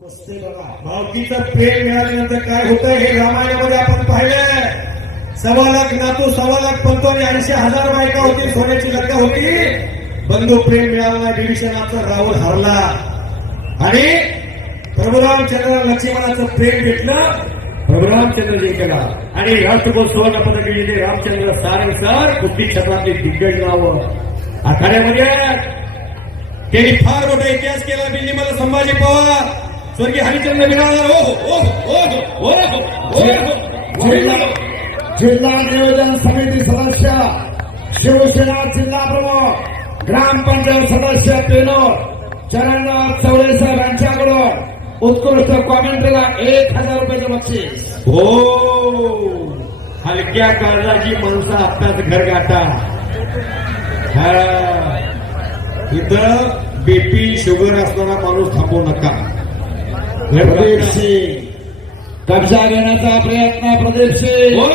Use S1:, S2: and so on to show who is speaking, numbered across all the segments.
S1: बघा.
S2: भावकीचं प्रेम मिळाल्यानंतर काय होतं हे रामायणामध्ये आपण पाहिलंय. सव्वा लाख नातू सव्वा लाख पंतो आणि ऐंशी हजार बायका होती सोन्याची लग्न होती. बंधू प्रेम मिळाला डिव्हिजनाचा रावण हरला. आणि प्रभुरामचंद्र लक्ष्मणाचं प्रेम भेटलं. प्रभुरामचंद्र जिंकला आणि राष्ट्रकुल सुवर्ण पदक विजेते रामचंद्र सारंग सर कुस्ती क्षेत्रातले दिग्गज नाव. आखाड्यामध्ये त्यांनी फार मोठा इतिहास केला दिल्ली मला संभाजी पवार. स्वर्गीय हरिचंद्र बिराजदार ओ ओ ओ
S1: जिल्हा जिल्हा नियोजन समिती सदस्य शिवसेना जिल्हा प्रमुख ग्रामपंचायत सदस्य पेनोर चरणनाथ चौरे साहेब यांच्याकडून उत्कृष्ट कॉमेंट्रीला एक हजार रुपयाचं बक्षीस.
S2: हो. हलक्या काळजाची माणसं आत्ताच घर गाठा. हा. इथं बीपी शुगर असणारा माणूस थांबू नका.
S1: प्रदीप सिंग कब्जा घेण्याचा प्रयत्न प्रदीप सिंग
S2: हो.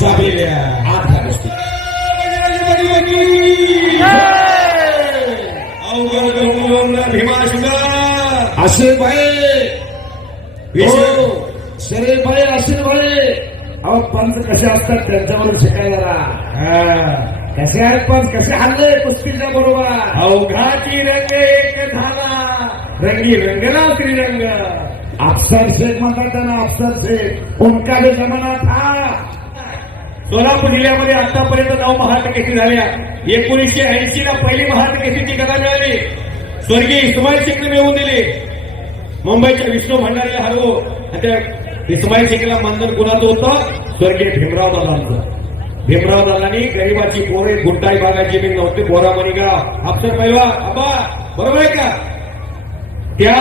S1: झाले भाई हो शरीफ भाई आसिफ भाई अहो पंच कसे असतात त्यांच्यावर शिकायला.
S2: हा.
S1: कसे आहेत पंच? कसे हल्ले? कुस्तीच्या बरोबर.
S2: अवघाची रंग एक झाला. रंगी रंगला त्रिरंग.
S1: अफसर शेख म्हणतात त्यांना अफसर शेख. उनका जमाना था.
S2: सोलापूर जिल्ह्यामध्ये आतापर्यंत नऊ महाराष्ट्र केसी झाल्या. एकोणीसशे ऐंशी ला पहिली केसीची गदा मिळाली. स्वर्गीय इस्माईल शेखने मिळवून दिली. मुंबईच्या विष्णू भंडारीला हरवू. त्या इस्माईल शेखला मानधन कुणाचं होतं? स्वर्गीय भीमराव दादांचं. भीमराव दादांनी गरिबाची पोरे गुंटाई भागाची जमीन नव्हती बोरा मणिगाव अफसर पैवा आबा बरोबर आहे का? त्या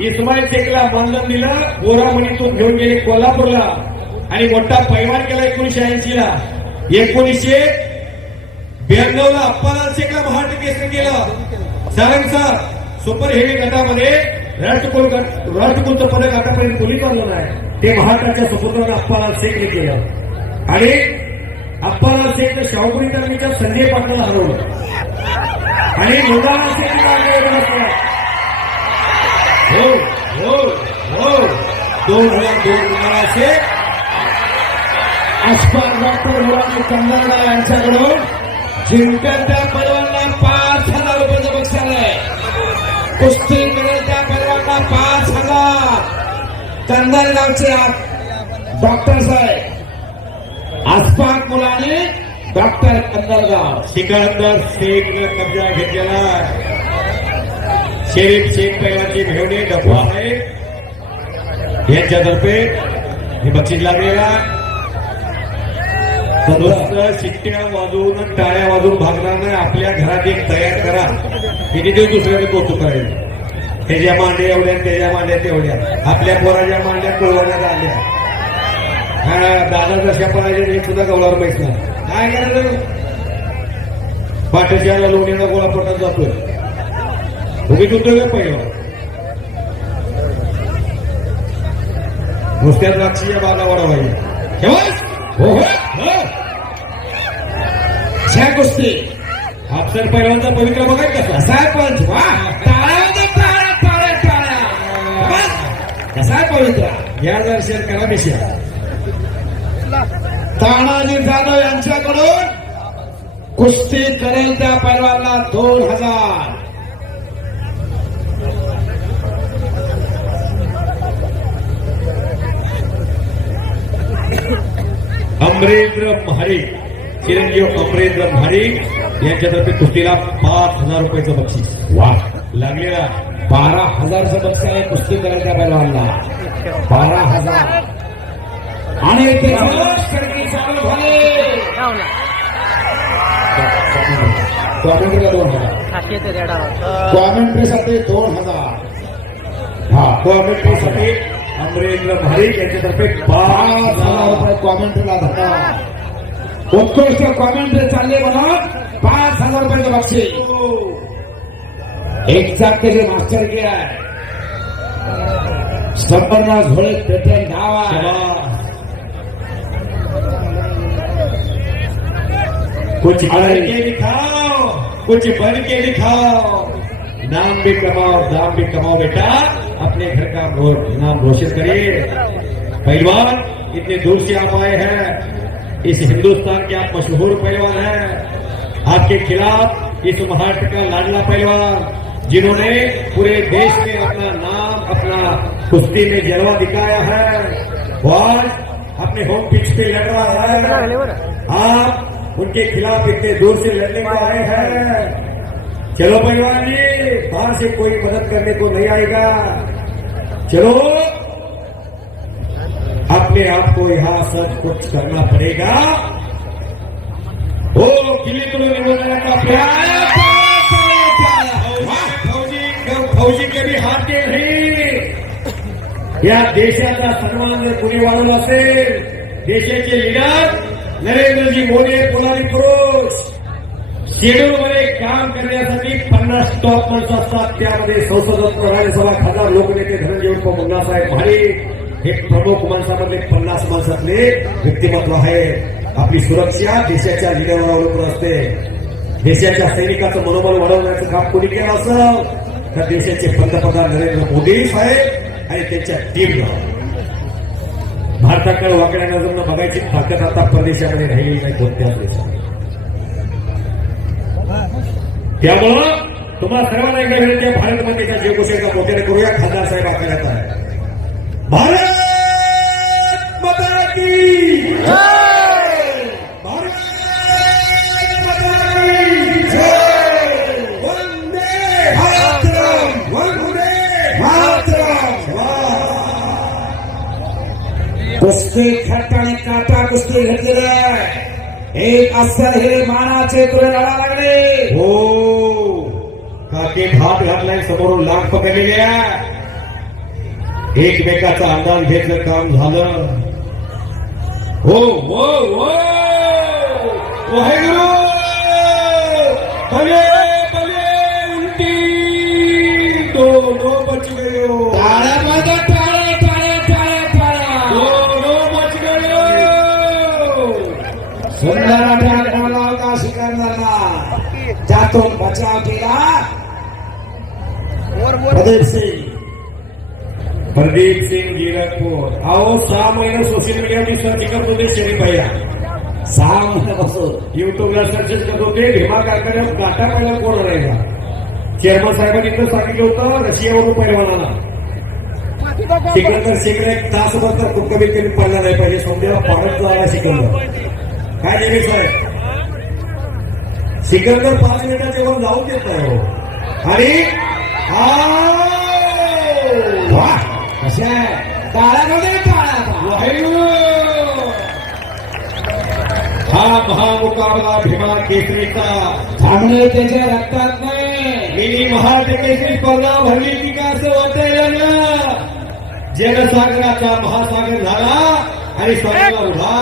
S2: इस्माईल शेखला मानधन दिलं बोरा मणीतून घेऊन गेले कोल्हापूरला. आणि मोठा पैवान केला एकोणीशे ऐंशी ला एकोणीसशे ब्याण्णव ला अप्पालाल शेखला महाट केसरी केलं. सारंग सर सुपर हेवी गटामध्ये राष्ट्रकुल गट- राष्ट्रकुलचं पदक आतापर्यंत कोणी पाहिलं नाही? ते महाराष्ट्राच्या सुपुत्रानं अप्पालाल शेखने केलं आणि अप्पालाल शेखनं शाहूपुरी टर्मीच्या संजय पाटलाला हरवलं. आणि मुदाना शेखला हो हो हो. दोन हजार दोन
S1: अस्पार डॉक्टर मुलानी यांच्याकडून जिंकत्या पैलवानला पाच हजार रुपयाचं बक्षीस आहे कुस्ती कंदारगावचे डॉक्टर साहेब. आसपास मुलाने डॉक्टर कंदरगाव
S2: सिकंदर न कब्जा घेतलेला शेरीफ शेख पैलवानची भेवणे डब्बा आहे. यांच्यातर्फे हे बक्षीस लागलेला शिट्ट्या वाजवून टाळ्या वाजवून भागणार नाही. आपल्या घरात एक तयार करा. किती दिवस दुसऱ्याने कौतुक करायचं त्याच्या मांड्या एवढ्या त्याच्या मांड्या तेवढ्या. आपल्या पोराच्या मांड्या कळवण्यात आल्या. हा दादा जशा पडायचे हे सुद्धा गवळावर पैसा काय करायचं पाठीच्या लोणीला गोळा पटत जातोय. उभी तुटतोय का पहिलं? नुसत्या द्राक्षीच्या बागा वाढवायच्या. ठेवाच
S1: हो हो.
S2: पहिल्यांचा पवित्र बघाय या दर्शन करा मिशा
S1: तानाजी जाधव यांच्याकडून कुस्ती करेल त्या पैलवानला दोन हजार.
S2: अमरेंद्र महारी चिरंजीव अमरेंद्र महारी यांच्यातर्फे कुस्तीला पाच हजार रुपयाचं बक्षीस.
S1: वा.
S2: लागलेला
S1: बारा हजारचं बक्षीस आहे कुस्ती करायच्या त्या बारा हजार. आणि चालू झाले. कॉमेंट्रीला दोन हजार. कॉमेंट्रीसाठी दोन हजार. हा
S2: कॉमेंट्रीसाठी अमरेंद्र भारिक यांच्यातर्फे
S1: पाच हजार रुपये कॉमेंट्रीला धक्का. उत्कृष्ट कॉमेंट्री चालले म्हणून पाच हजार रुपयाचं बक्षीस एक चाकरी मास्टर की आहे संपन्न घोळे पेटन गाव आहे
S2: शाबास. कुछ बन के दिखाओ। कुछ बन के दिखाओ। नाम भी कमाओ दाम भी कमाओ बेटा। अपने घर का नाम रोशन करिए। पहलवान इतने दूर से आप आए हैं। इस हिंदुस्तान के आप मशहूर पहलवान हैं। आपके खिलाफ इस महाराष्ट्र का लाडला पहलवान। जिन्होंने पूरे देश में अपना नाम, अपना कुश्ती में जलवा दिखाया है आज अपने होम पिच पे लड़ रहा है। आप उनके खिलाफ इतने दूर से लड़ने को आए हैं। चलो पहलवान जी, बाहर से कोई मदद करने को नहीं आएगा। चलो, अपने आप को यहाँ सब कुछ करना पड़ेगा। ओ किले को का प्यार फौजी कधी हात केली. या देशाचा सन्मान जर कुणी वाढवला असेल? देशाचे लीडर नरेंद्रजी मोदी पुलारी पुरुष. शेड्यूल काम करण्यासाठी पन्नास टॉप माणसं असतात. त्यामध्ये संसद राज्यसभा खासदार लोकनेते धनंजय उर्फ मुन्नासाहेब भाडे हे प्रमुख माणसामध्ये पन्नास माणसातले व्यक्तिमत्व आहे. आपली सुरक्षा देशाच्या लिडरवर अवलंबून असते. देशाच्या सैनिकाचं मनोबल वाढवण्याचं काम कोणी केलं असं तर देशाचे पंतप्रधान नरेंद्र मोदी साहेब आणि त्यांच्या टीमनं भारताकडे वाकड्या नजरनं बघायची ताकद आता परदेशामध्ये राहिलेली नाही कोणत्याच देशात. त्यामुळं तुम्हाला सर्वांना एकदा विनंती भारत मातेच्या जयघोषेचा मोठ्याने करूया. खासदार साहेब आपल्याला आहे भारत
S1: कुस्ती खट्टाने काटा कुस्ती घेतलेलं आहे. एक अस्तर हे मानाचे तुरे लढा लागले.
S2: हो. काटे भात घातलाय समोरून लाग पकडलेल्या एकमेकाचा अंदाज घेतलं काम झालं. हो. हो हो. वाहेगुरु!
S1: बचाव केला प्रदीप सिंग.
S2: प्रदीप सिंग जीरकपूर अहो सहा महिने सोशल मीडियावरती सर्च करत होते शरीफ भैया
S1: सहा महिन्यापासून
S2: युट्यूबला सर्च करत होते. भीमा कारखान्यात गाठा पहिला कोण राहिला. चेअरमन साहेबांनी तर सांगितलं होतं रशियावरून पैलवानाला. सिकंदर सिंगला एक तासभर तर कमीत कमी पडला नाही पाहिजे. सोमदेवा पाडत झाला सिकंदर काय देवी साहेब? सिकंदर पाच मिनिटाच्या वर जाऊ देत नाही हो! आणि
S1: कशा आहे?
S2: हा महामुकाबला भीमा केसरीचा.
S1: थांबणे त्याच्या रक्तात नाही.
S2: मिनी महाराष्ट्र केसरी स्पर्धा भरली ती का असं वाटायला ना जनसागराचा महासागर झाला आणि स्वर्गाला उभा